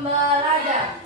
belajar.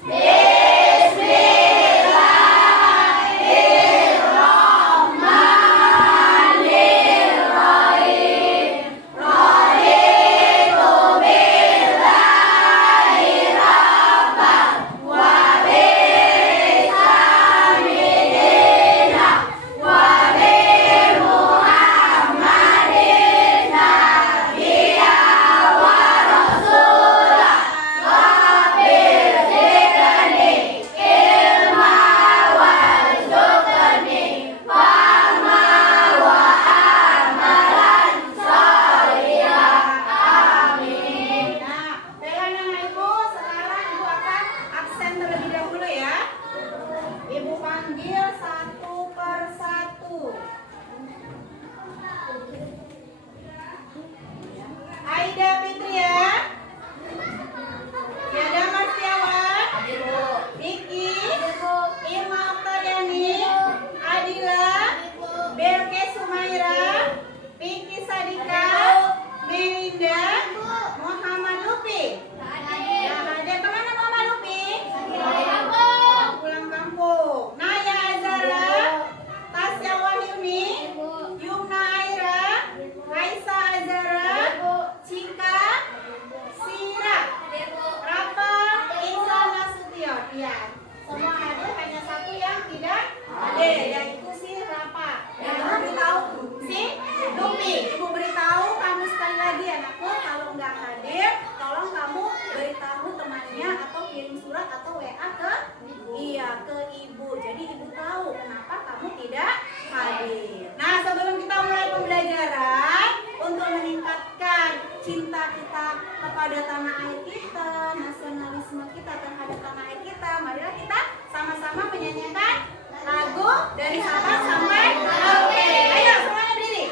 ke ibu. Jadi ibu tahu kenapa kamu tidak hadir. Nah, sebelum kita mulai pembelajaran untuk meningkatkan cinta kita kepada tanah air kita, nasionalisme kita terhadap tanah air kita, marilah kita sama-sama menyanyikan lagu dari Sabang sampai Merauke. Ayo semuanya berdiri.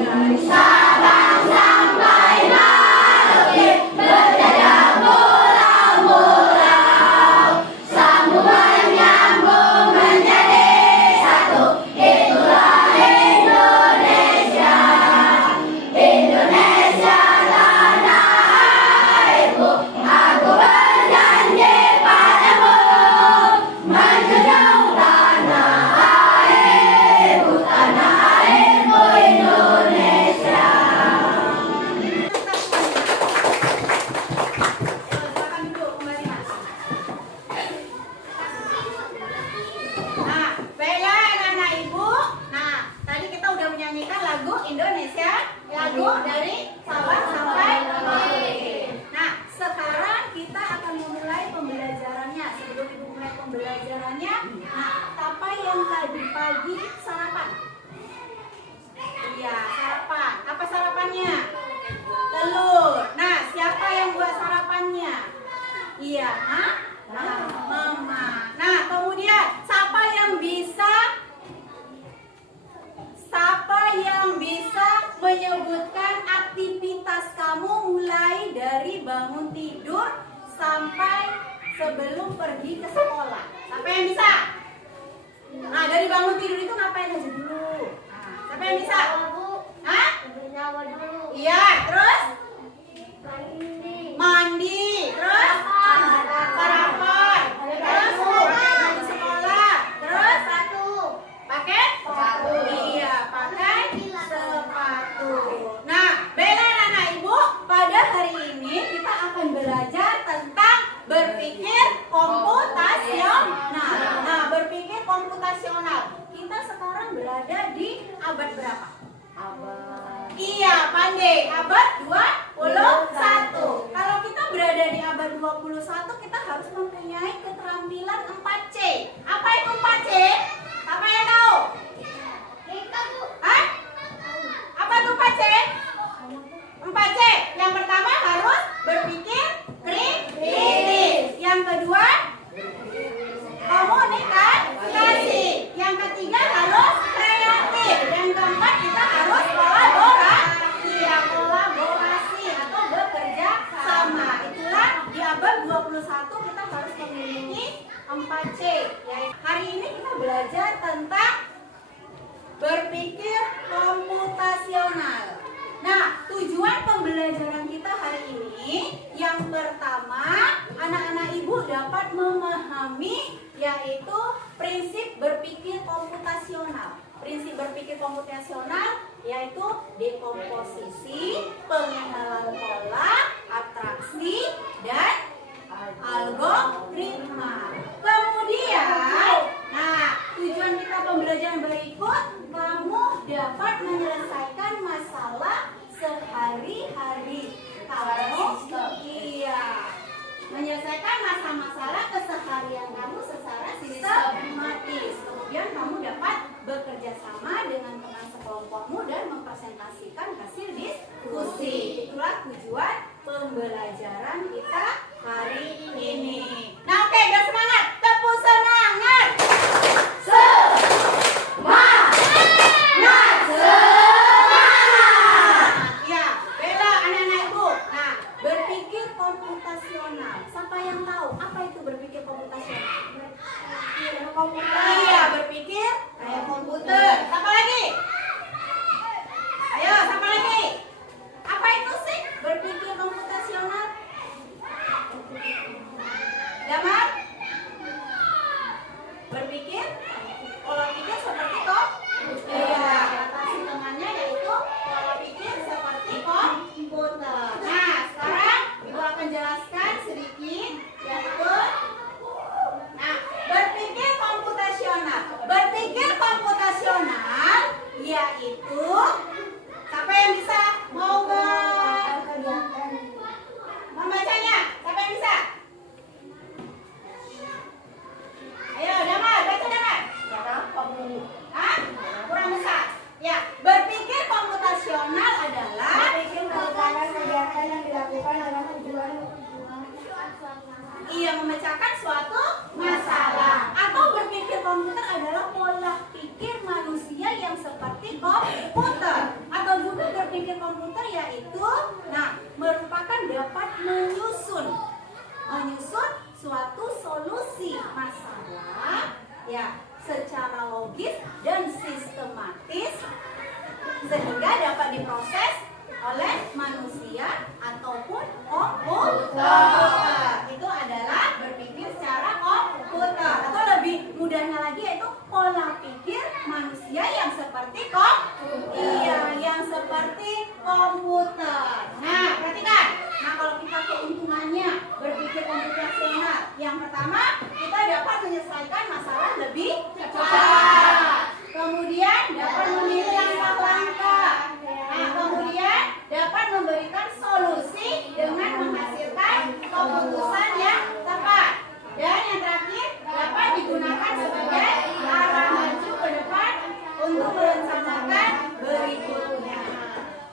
Dari Sabang sampai Merauke, berjajah pulau-pulau, sambungan nyambung menjadi satu. Itulah Indonesia, Indonesia tanah airku. Aku berjanji padamu, menjunjung tanah airku, tanah airku Indonesia. Silakan duduk kembali, Mas. Nah, baiklah anak-anak ibu. Nah, tadi kita udah menyanyikan lagu Indonesia, lagu dari Sabang sampai Merauke. Nah, sekarang kita akan memulai pembelajarannya. Sebelum ibu mulai pembelajarannya, nah, apa yang tadi pagi sarapan? Iya, sarapan. Apa sarapannya? Telur. Nah, siapa yang buat sarapannya? Iya, Mama. Nah, kemudian siapa yang bisa menyebutkan aktivitas kamu mulai dari bangun tidur sampai sebelum pergi ke sekolah? Siapa yang bisa? Nah, dari bangun tidur itu ngapain aja dulu? Nah, siapa yang bisa? Hah? Iya, terus? Mandi, terus? Sarapan, terus? Pergi sekolah, terus? Pakai? Sepatu. Iya, pakai sepatu. Nah, baiklah anak-anak ibu, pada hari ini kita akan belajar tentang berpikir komputasional. Nah, berpikir komputasional. Kita sekarang berada di abad berapa? Iya, pandai. Abad 21. Kalau kita berada di abad 21, kita harus mempunyai keterampilan 4C. Apa itu 4C? Apa yang tahu? Hah? Apa itu 4C? 4C. Yang pertama harus berpikir kritis. Yang kedua, komunikasi. Yang ketiga harus kreatif. Yang keempat kita harus kolaborasi. Ya, kolaborasi. PKC. Hari ini kita belajar tentang berpikir komputasional. Nah, tujuan pembelajaran kita hari ini yang pertama, anak-anak ibu dapat memahami yaitu prinsip berpikir komputasional. Prinsip berpikir komputasional yaitu dekomposisi, pengenalan pola, abstraksi, dan algoritma. Kemudian, tujuan kita pembelajaran berikut, kamu dapat menyelesaikan masalah sehari-hari. Menyelesaikan masalah keseharian kamu secara sistematis. Kemudian kamu dapat bekerja sama dengan teman sekelompokmu dan mempresentasikan hasil diskusi. Itulah tujuan pembelajaran kita hari ini. Nah, oke, udah semangat. Tepuk semangat. Semangat. Ya, bela anak-anak ibu. Nah, berpikir komputasional. Siapa yang tahu apa itu berpikir komputasional? Iya, berpikir kayak komputer. Siapa lagi? Ayo, siapa lagi? Apa itu sih berpikir komputasional? Damar? Berpikir? Pola pikir seperti komputer. Iya, kata hitungannya yaitu pola pikir seperti komputer. Nah, sekarang Ibu akan jelaskan sedikit yaitu berpikir komputasional. Berpikir komputasional yaitu, siapa yang bisa mau membacanya? Siapa yang bisa? Ayo, Damar, baca Damar. Hah? Kurang besar. Ya, berpikir komputasional adalah kegiatan yang dilakukan dalam tujuan memecahkan suatu masalah. Atau berpikir komputer adalah pola pikir manusia yang seperti komputer. Atau juga berpikir komputer yaitu merupakan dapat menyusun suatu solusi masalah secara logis dan sistematis sehingga dapat diproses oleh manusia ataupun komputer. Itu adalah berpikir secara komputer. Atau lebih mudahnya lagi yaitu pola pikir manusia yang seperti yang seperti komputer. Nah, perhatikan. Nah, kalau kita keuntungannya berpikir komputasional, yang pertama kita dapat menyelesaikan masalah lebih cepat. Kemudian dapat memilih langkah-langkah. Nah, kemudian dapat memberikan solusi dengan menghasilkan keputusan yang tepat. Dan yang terakhir dapat digunakan sebagai arah maju ke depan untuk merencanakan berikutnya.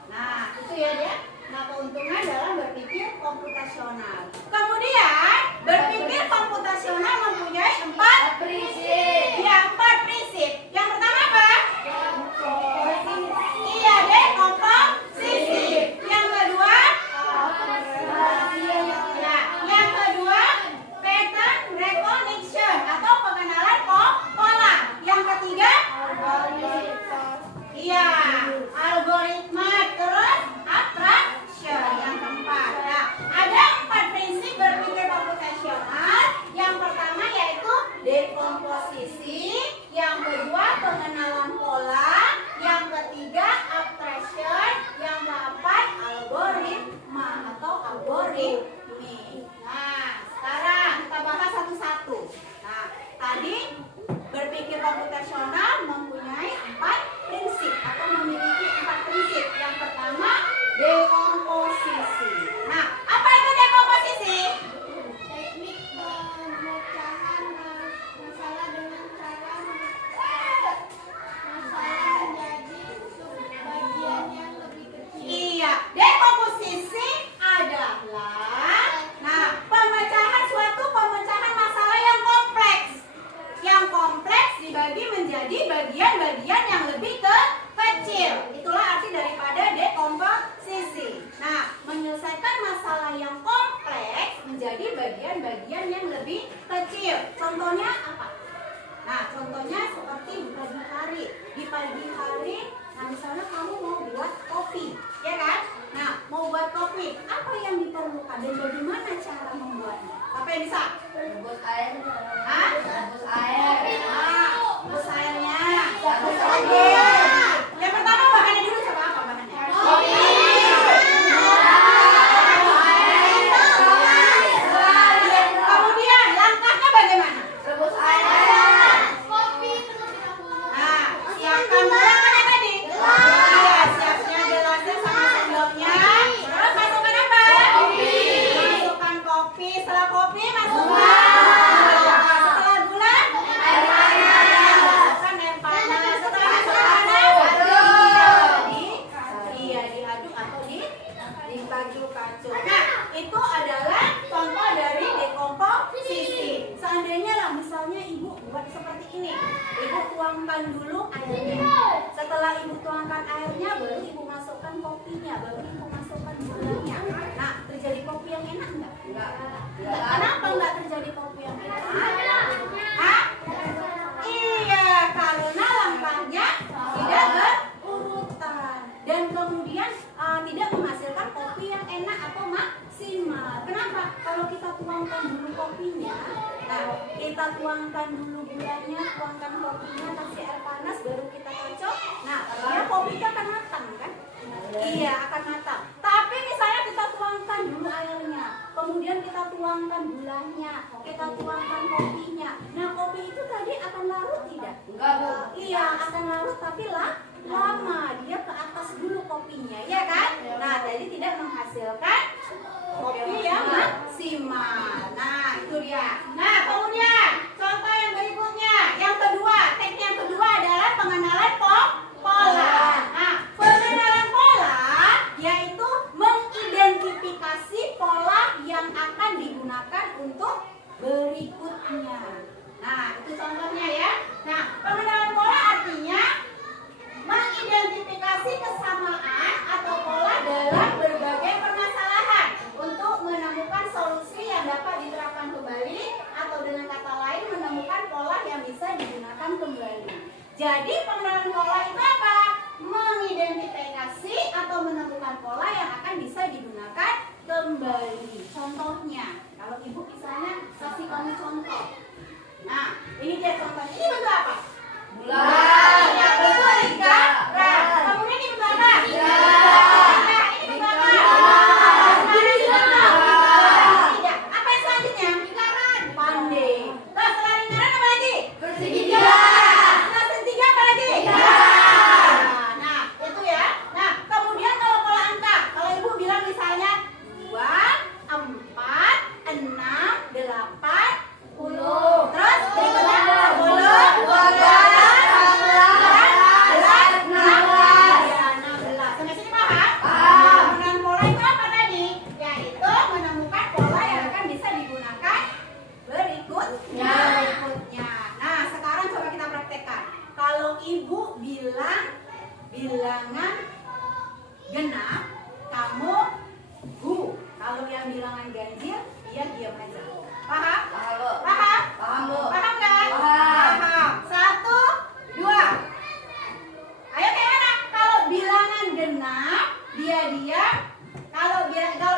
Nah, itu ya dia. Nah, keuntungan dalam berpikir komputasional. Kemudian berpikir komputasional mempunyai 4 prinsip. Ya, 4 prinsip. Yang pertama apa? Iya, dekomposisi. Yang kedua? Yang kedua, pattern recognition atau pengenalan pola. Yang ketiga? Iya, algoritma. Terus abstraction. Yang keempat. Nah, ada 4 prinsip berpikir komputasional. Yang pertama yaitu dekomposisi. Yang kedua, pengenalan pola. Yang ketiga, abstraction. Yang keempat, algoritma atau algoritmi. Nah, sekarang kita bahas satu-satu. Nah, tadi berpikir komputasional mempunyai 4 prinsip atau memiliki 4 prinsip. Yang pertama, dekomposisi. Nah, apa itu dekomposisi? teknik pemecahan masalah dengan cara memecah masalah menjadi subbagian yang lebih kecil. Iya, dekomposisi adalah menjadi bagian-bagian yang lebih kecil. Contohnya apa? Nah, contohnya seperti di pagi hari. Di pagi hari, nah misalnya kamu mau buat kopi, ya kan? Nah, mau buat kopi, apa yang diperlukan dan bagaimana cara membuatnya? Apa yang bisa? Rebus air. Hah? Rebus air. Nah, rebus airnya. Rebus Oke. Yang pertama bahannya dulu, coba apa bahannya? Kopi. Kemudian langkahnya bagaimana? Rebus air. Nah, siapkan gula kan yang tadi? Iya, siapnya gelasnya sama sendoknya. Terus masukkan apa? Kopi. Masukkan kopi. Setelah kopi masukkan. Setelah gula? Air panas. Masukkan air panas. Setelah masuk panas? Iya, diaduk atau dikacuk-kacuk. Nah, itu adalah contoh dari dekomposisi. Seandainya lah misalnya ibu buat seperti ini. Ibu tuangkan dulu airnya. Setelah ibu tuangkan airnya, baru ibu masukkan kopinya, baru ibu masukkan gulanya. Nah, terjadi kopi yang enak enggak? Enggak. Kenapa enggak terjadi kopi yang enak? Hah? Iya, karena langkahnya tidak berurutan dan kemudian tidak menghasilkan kopi yang enak atau maksimal. Kenapa? Kalau kita tuangkan dulu kopinya, nah kita tuangkan dulu gulanya, tuangkan kopinya, kasih air panas, baru kita kocok. Nah, ya kopi itu akan matang kan? Iya, akan matang. Tapi misalnya kita tuangkan dulu airnya, kemudian kita tuangkan gulanya, kita tuangkan kopinya. Nah, kopi itu tadi akan larut tidak? Enggak, Bu. Iya, akan larut tapi lama. Dia ke atas dulu kopinya, ya kan? Nah, jadi tidak menghasilkan kopi yang maksimal. Nah, itu dia. Nah, kemudian contoh yang berikutnya, yang kedua, teknik yang kedua adalah pengenalan pola. Nah, pengenalan pola yaitu mengidentifikasi pola yang akan digunakan untuk berikutnya. Nah, itu contohnya ya. Nah, pengenalan pola artinya mengidentifikasi kesamaan atau pola dalam berbagai permasalahan untuk menemukan solusi yang dapat diterapkan kembali atau dengan kata lain menemukan pola yang bisa digunakan kembali. Jadi pengenalan pola itu apa? Mengidentifikasi atau menemukan pola yang akan bisa digunakan kembali. Contohnya, kalau ibu misalnya kasih kamu contoh. Nah, ini dia contohnya. Ini bentuk apa? Bulan. Ya, betul Rika. Nah, kemudian ini bentuk apa? Nah, ini bentuk apa? Tidak. Apa yang selanjutnya? Lingkaran. Pandai. Terus setelah lingkaran apa lagi? Persegitiga. Setelah segitiga apa lagi? Nah, itu ya. Nah, kemudian kalau pola angka, kalau ibu bilang misalnya 2, 4, 6, 8, 10. Terus berikutnya 10, 12, 16. Sampai sini paham? Paham. Pengenalan pola itu apa tadi? Yaitu menemukan pola yang akan bisa digunakan berikutnya. Nah, sekarang coba kita praktekkan. Kalau ibu bilang bilangan genap, kamu gu. Kalau yang bilangan ganjil, dia diam aja. Paham? Paham, Bu. Paham? Paham, Bu. Paham kan? Paham. Paham. 1, 2. Ayo kayak mana? Kalau bilangan genap, dia diam. Kalau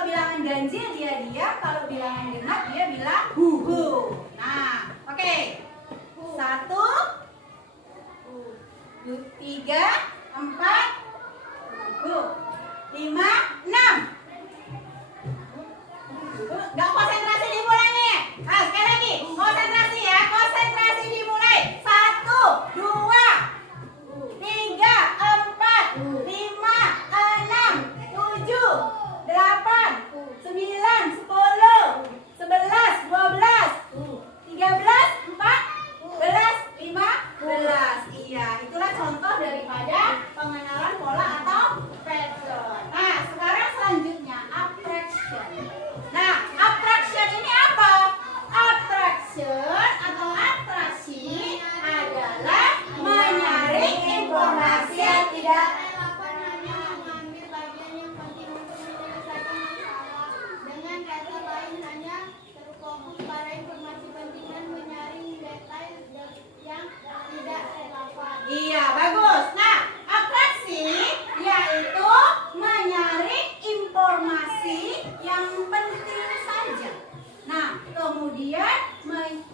bilangan ganjil, dia diam. Kalau bilangan genap, dia bilang hu. Nah, oke. 1, 3, 4, 5, 6. Gak konsentrasi dimulai. Nah, sekali lagi. Konsentrasi ya. Konsentrasi dimulai. 1, 2, 3, 4, 5, 6, 7, 8, 9, 10, 11, 12, 13, 14, 15. Iya, itulah contoh daripada pengenalan pola atau pattern. Nah, sekarang selanjutnya abstraction. Nah, abstraction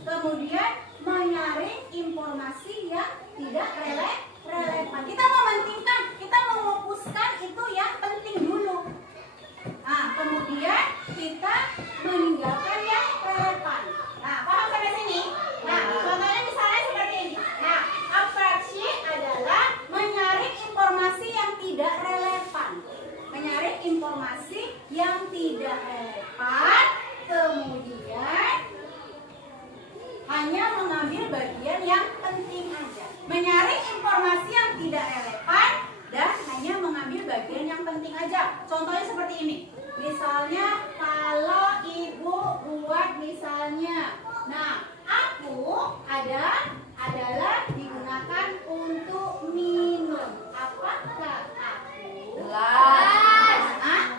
kemudian menyaring informasi yang tidak relevan. Kita mementingkan, kita memfokuskan itu yang penting dulu. Nah, kemudian kita meninggalkan yang relevan. Nah, paham sampai sini? Nah, contohnya misalnya seperti ini. Nah, abstraksi adalah menyaring informasi yang tidak relevan. Menyaring informasi yang tidak relevan, kemudian hanya mengambil bagian yang penting aja. Menyaring informasi yang tidak relevan dan hanya mengambil bagian yang penting aja. Contohnya seperti ini. Misalnya kalau ibu buat misalnya, nah aku adalah digunakan untuk minum. Apakah aku? Gelas.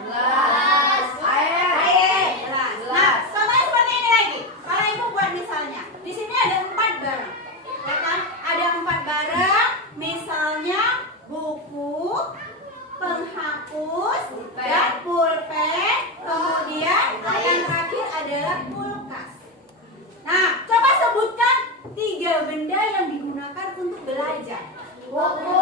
Gelas. Air. Gelas. Nah, contohnya seperti ini lagi. Kalau ibu buat misalnya, di sini ada 4 barang, ya kan? Ada 4 barang, misalnya buku, penghapus, dan pulpen. Kemudian yang terakhir adalah kulkas. Nah, coba sebutkan 3 benda yang digunakan untuk belajar. Buku.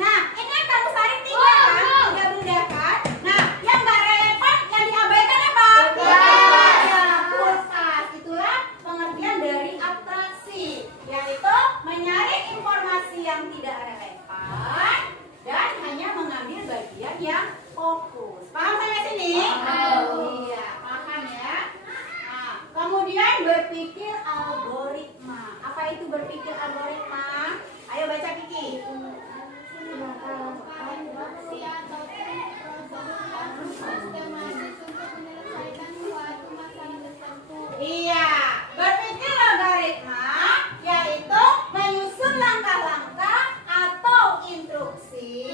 Nah, ini kan kamu saring 3 kan? 3 benda kan? Nah, yang nggak relevan, yang diabaikan apa? Ya, kulkas. Itulah pengertian dari abstraksi, yaitu menyaring informasi yang tidak relevan dan hanya mengambil bagian yang fokus. Paham sampai sini? Iya, paham ya. Nah, kemudian berpikir algoritma. Apa itu berpikir algoritma? Ayo baca Kiki. Iya, berpikir algoritma yaitu menyusun langkah-langkah atau instruksi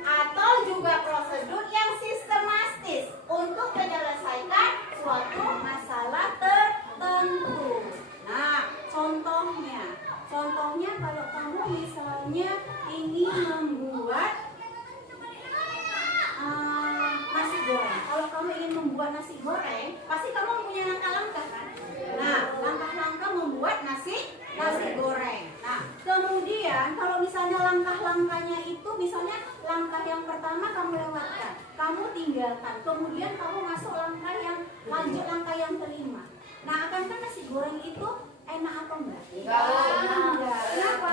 atau juga prosedur yang sistematis untuk menyelesaikan suatu masalah tertentu. Nah, contohnya kalau kamu misalnya ingin membuat nasi goreng. Kalau kamu ingin membuat nasi goreng, pasti kamu mempunyai langkah-langkah kan? Nah, langkah-langkah membuat nasi goreng. Nah, kemudian kalau misalnya langkah-langkahnya itu, misalnya langkah yang pertama kamu lewatkan, kamu tinggalkan, kemudian kamu masuk langkah yang kelima. Nah, akankah nasi goreng itu enak atau enggak? Enggak. Kenapa?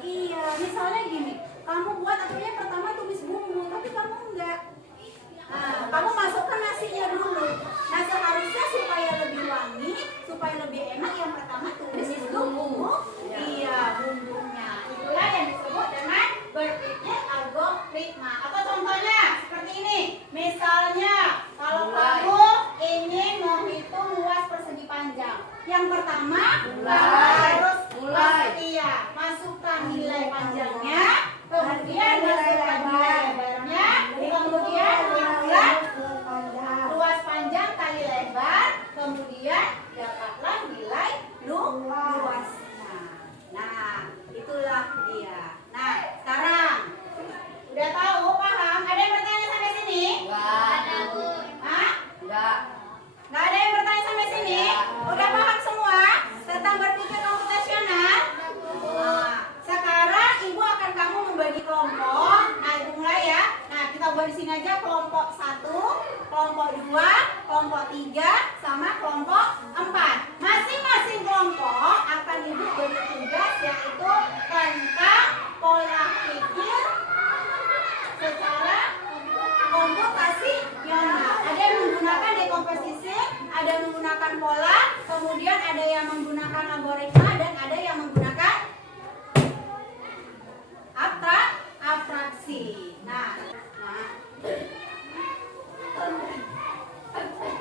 Iya, misalnya gini, kamu buat akhirnya pertama tumis bumbu, tapi kamu enggak. Nah, kamu masukkan nasinya dulu. Nah, seharusnya supaya lebih wangi, supaya lebih enak, yang pertama tumis bumbu. Iya, bumbunya. Itulah yang disebut dengan berpikir algoritma. Atau contohnya seperti ini. Misalnya, kalau kamu ingin menghitung luas persegi panjang, yang pertama harus iya, masukkan nilai panjangnya, kemudian masukkan nilai lebarnya, kemudian dibuat luas panjang kali lebar, kemudian dapatlah nilai luasnya. Nah, itulah dia. Nah, sekarang udah tahu, paham? Ada yang bertanya sampai sini? Hah? Nggak ada yang bertanya sampai sini? Udah paham semua tentang berpikir komputasional? Nah, sekarang ibu akan kamu membagi kelompok. Nah, ibu mulai ya. Nah, kita buat di sini aja kelompok 1, kelompok 2, kelompok 3, sama kelompok 4. Masing-masing kelompok akan ibu beri tugas, yaitu tentang pola pikir secara komputasional. Ada yang menggunakan dekomposisi, ada yang menggunakan pola, kemudian ada yang menggunakan algoritma, dan ada yang menggunakan abstraksi. Nah,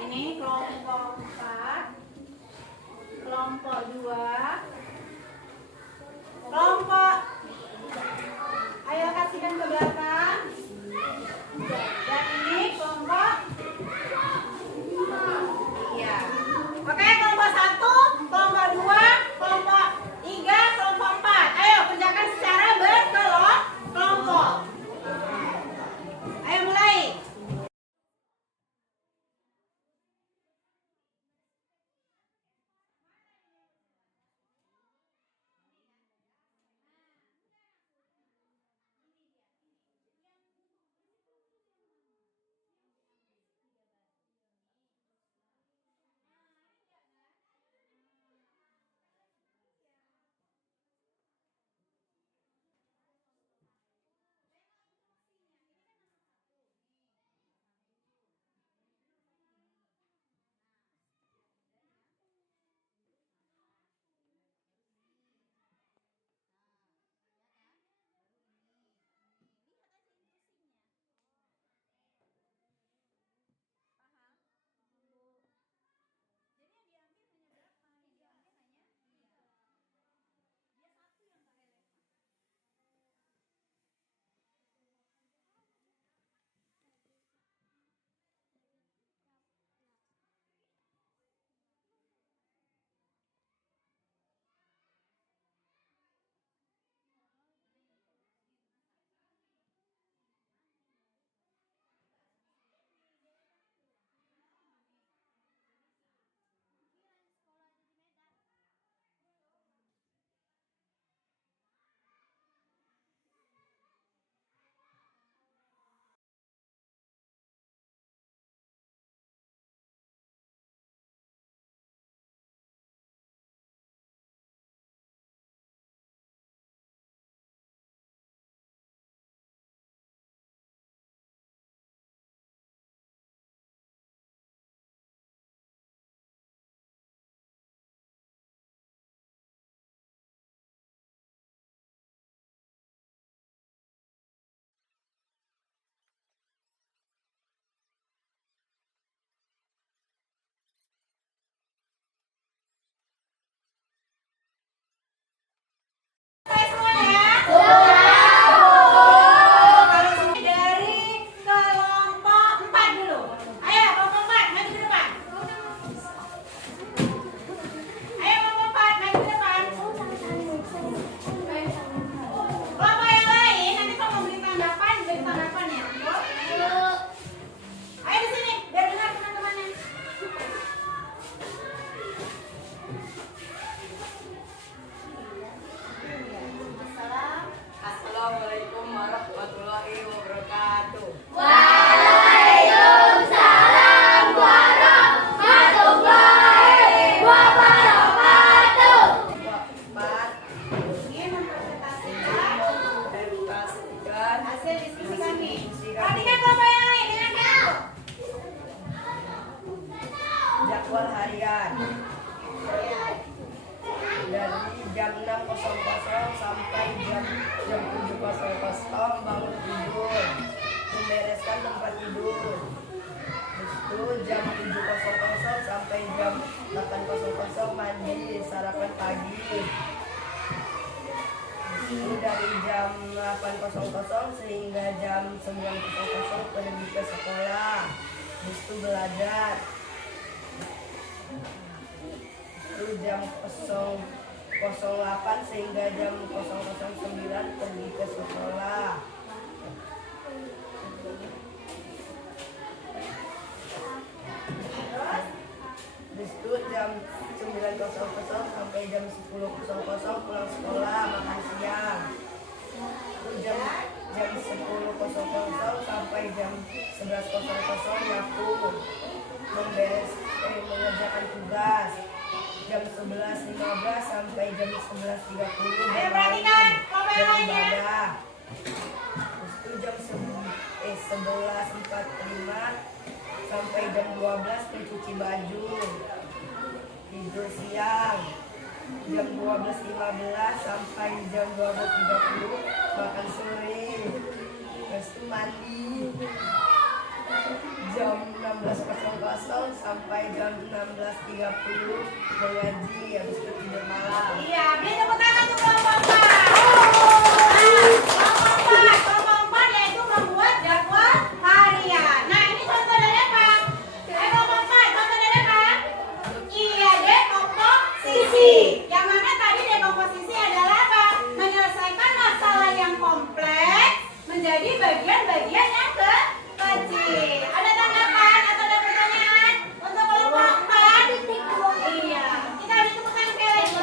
ini kelompok 4, kelompok 2, kelompok, ayo kasihkan ke belakang. Dan ini kelompok, iya. Oke, kelompok 1, kelompok 2, kelompok 3, kelompok 4. Ayo kerjakan secara berkelompok. Ayo tanggapan ya? Ayo di sini, biar dengar teman-temannya. Assalamualaikum warahmatullahi wabarakatuh. Waalaikumsalam warahmatullahi wabarakatuh. Empat, Ingin mempresentasikan edukasikan hasil diskusi kami. Diskusi kami. Perhatikan kelompok yang lain, dengarkan aku. jadwal harian dari jam 6.00 sampai jam 7.00 bangun tidur, membereskan tempat tidur. Terus itu jam 7.00 sampai jam 8.00 mandi, sarapan pagi. Itu dari jam 8.00 sehingga jam 9.00 pergi ke sekolah. Terus itu belajar. Itu jam 0.08 sehingga jam 0.09 pergi ke sekolah. Terus itu jam 9.00 sampai jam 10.00 pulang sekolah, makan siang. Itu jam 10.00 sampai jam 11.00 nyapu, mengerjakan tugas. Jam 11.15 sampai jam 11.30 Ayo perhatikan kelompok yang lainnya. beribadah. Terus itu jam 11.45 sampai jam 12 mencuci baju, tidur siang. Jam 12.15 sampai jam 12.30 makan sore. Terus itu mandi. Jam 16.00 sampai jam 16.30 mengaji, habis itu tidur malam. Iya, beri tepuk tangan untuk kelompok 4. Kelompok 4 yaitu membuat jadwal harian. Nah, ini contoh dari apa? Kelompok 4, contoh dari apa? Iya, dekomposisi. Yang mana tadi dekomposisi adalah apa? Menyelesaikan masalah yang kompleks menjadi bagian-bagian yang kecil. Ada tanggapan atau ada pertanyaan untuk kelompok 4? Iya, kita beri tepuk tangan sekali lagi.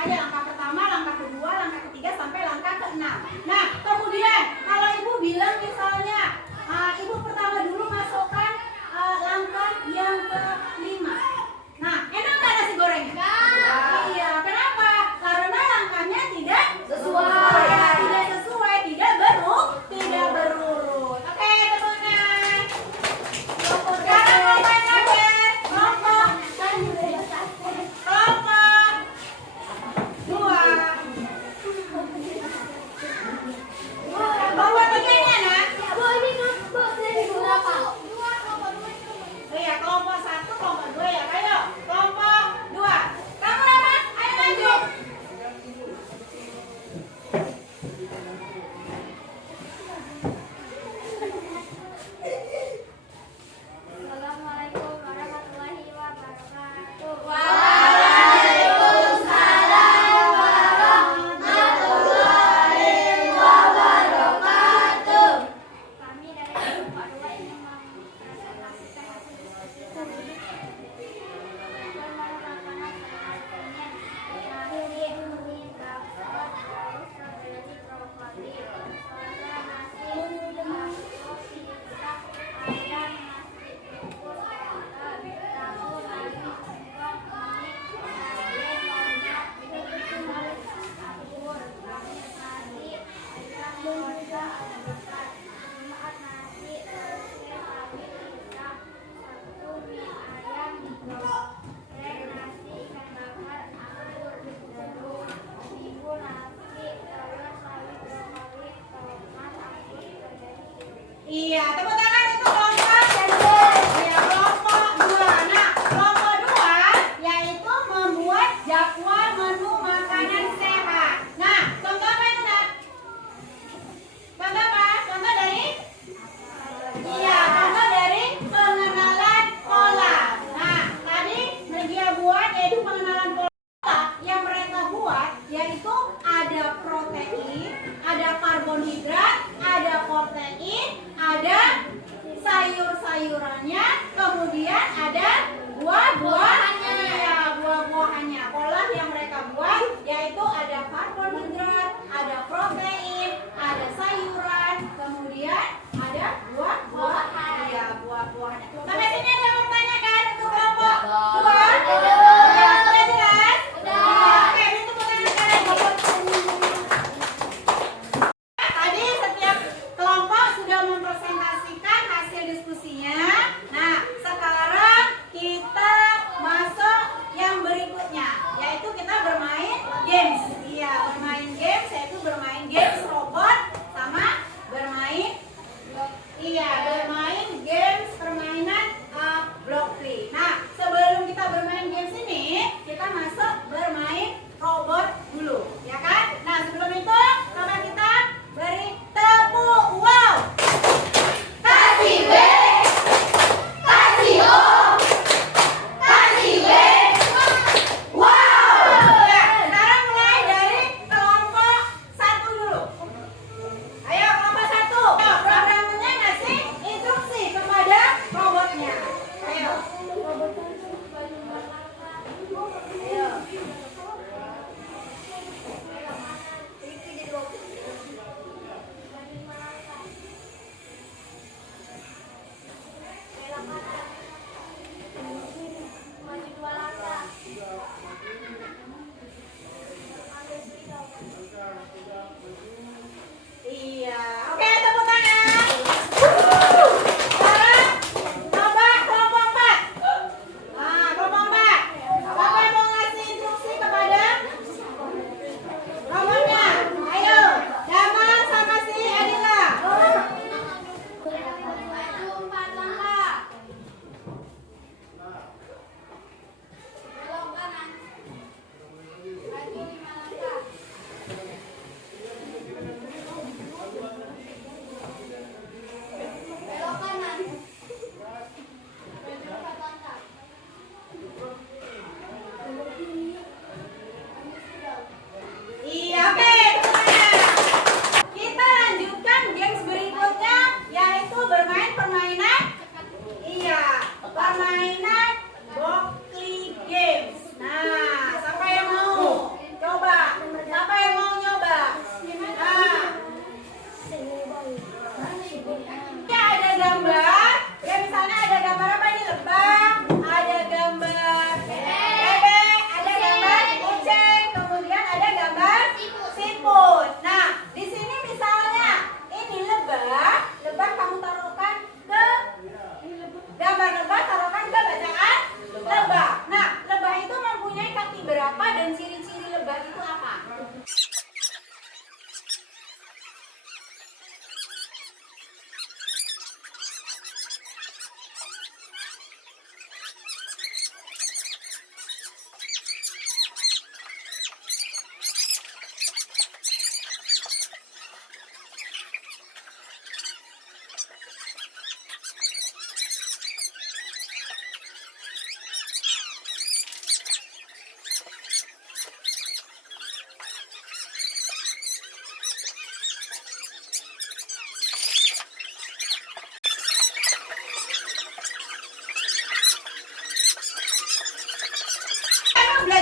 saja langkah pertama, langkah kedua, langkah ketiga sampai langkah keenam. Nah, kemudian kalau ibu bilang misalnya ibu pertama dulu masukkan langkah yang kelima. Nah, enak nggak nasi gorengnya? Iya, kenapa? Karena langkahnya tidak sesuai. Tidak sesuai, tidak berurut. Oke, teman-teman. Sekarang kelompok terakhir, kelompok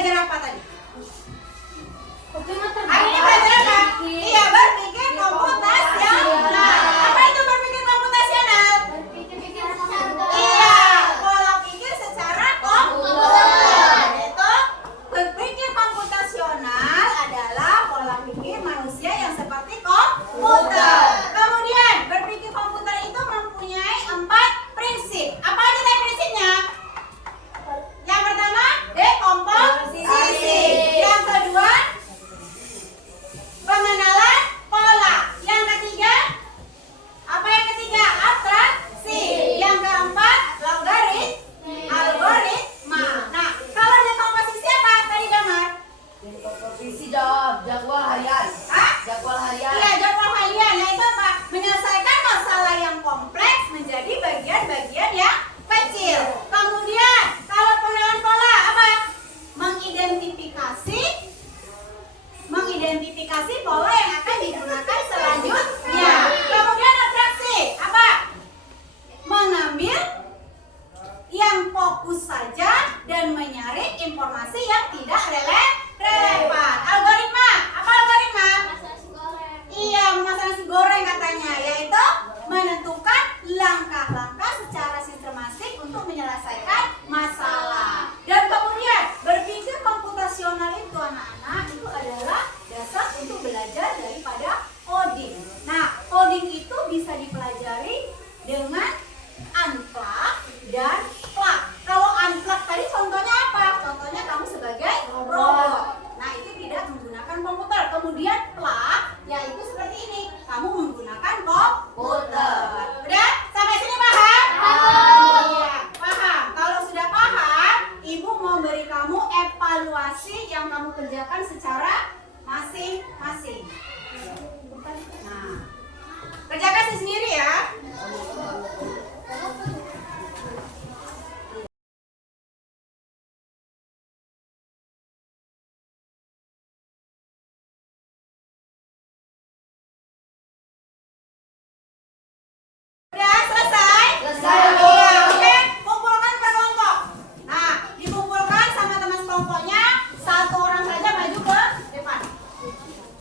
belajar apa tadi? Hari ini belajar apa? Iya, berpikir komputasional. Apa itu berpikir komputasional? Iya, pola pikir secara komputer. Yaitu berpikir komputasional adalah pola pikir manusia yang seperti komputer. Kemudian berpikir komputer itu mempunyai 4 prinsip. Apa aja tadi prinsipnya? Yang pertama, dekomposisi. Yang kedua, pengenalan pola. Yang ketiga, apa yang ketiga? Abstraksi. Yang keempat, algoritma. Nah, kalau dekomposisi apa tadi Damar? Komposisi jadwal harian. Hah? Jadwal harian. Iya, jadwal harian. Yaitu apa? Menyelesaikan masalah yang kompleks menjadi bagian-bagian yang kecil. Kemudian, kalau pengenalan pola apa? Mengidentifikasi pola yang akan digunakan selanjutnya. Kemudian abstraksi apa? Mengambil yang fokus saja dan menyaring informasi yang tidak relevan. Algoritma, apa algoritma? Iya, memasak nasi goreng katanya, yaitu menentukan langkah-langkah secara sistematik untuk menyelesaikan masalah. Dan kemudian berpikir komputasional itu anak-anak itu adalah dasar untuk belajar daripada coding. Nah, coding itu bisa dipelajari dengan unplug dan plug. Kalau unplug tadi contohnya apa? Contohnya kamu sebagai robot. Nah, itu tidak menggunakan komputer. Kemudian plug yaitu seperti ini. Kamu menggunakan komputer. Udah? Sampai sini paham? Iya, paham. Kalau sudah paham, Ibu mau beri kamu evaluasi yang kamu kerjakan secara masing-masing. Nah, kerjakan sendiri ya. Udah selesai? Selesai. Iya, oke. Kumpulkan per kelompok. Nah, dikumpulkan sama teman kelompoknya. Satu orang saja maju ke depan.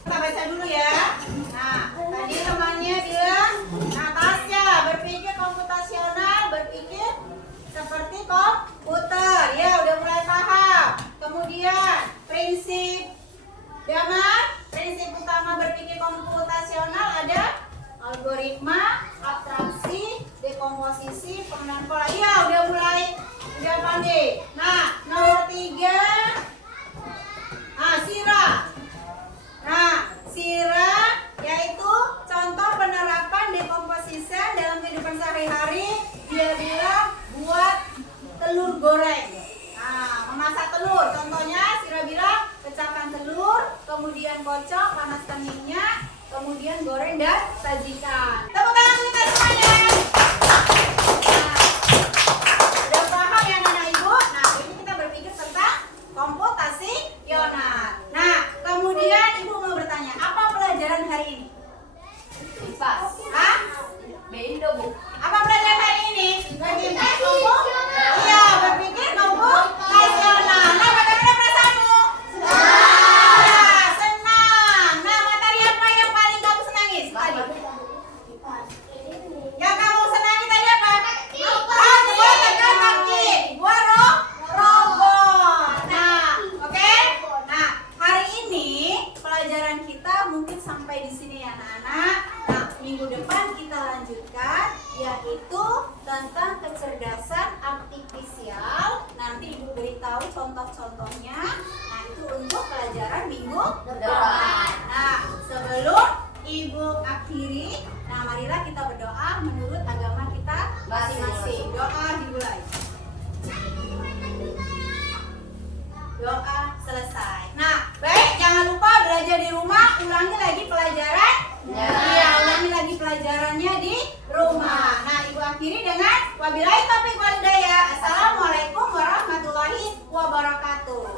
Kita baca dulu ya. Nah, tadi temannya bilang, Natasha berpikir komputasional, berpikir seperti komputer. Ya, udah mulai paham. Kemudian prinsip prinsip utama berpikir komputasional ada algoritma, abstraksi, dekomposisi, pengenalan pola. Iya, udah pandai. Nah, nomor 3. Sira yaitu contoh penerapan dekomposisi dalam kehidupan sehari-hari. Dia bilang buat telur goreng. Nah, memasak telur. Contohnya Sira bilang pecahkan telur, kemudian kocok, panaskan minyak, kemudian goreng dan sajikan. Tepuk tangan untuk kita semuanya. Nah, udah paham ya anak ibu? Nah, ini kita berpikir tentang komputasional. Nah, kemudian ibu mau bertanya, apa pelajaran hari ini? Pas. Hah? Bendo, Bu. Apa pelajaran hari ini? Berpikir komputasional. Iya, berpikir komputasional. Nah, bagaimana perasaanmu? Ya, senang. Nah, materi apa yang paling kamu senangi tadi? Yang kamu senangi tadi apa? Teka-teki. Buat robot. Nah, oke. Nah, hari ini pelajaran kita mungkin sampai di sini ya anak-anak. Nah, minggu depan kita lanjutkan yaitu tentang kecerdasan artifisial. Nanti Ibu beritahu contoh-contohnya. Nah, itu untuk pelajaran minggu depan. Nah, sebelum Ibu akhiri, nah marilah kita berdoa menurut agama kita masing-masing. Doa dimulai. Doa selesai. Nah, baik, jangan lupa belajar di rumah, ulangi lagi pelajaran. Iya, ulangi lagi pelajarannya di rumah. Nah, Ibu akhiri dengan wabillahi taufiq wal hidayah. Assalamualaikum warahmatullahi wabarakatuh.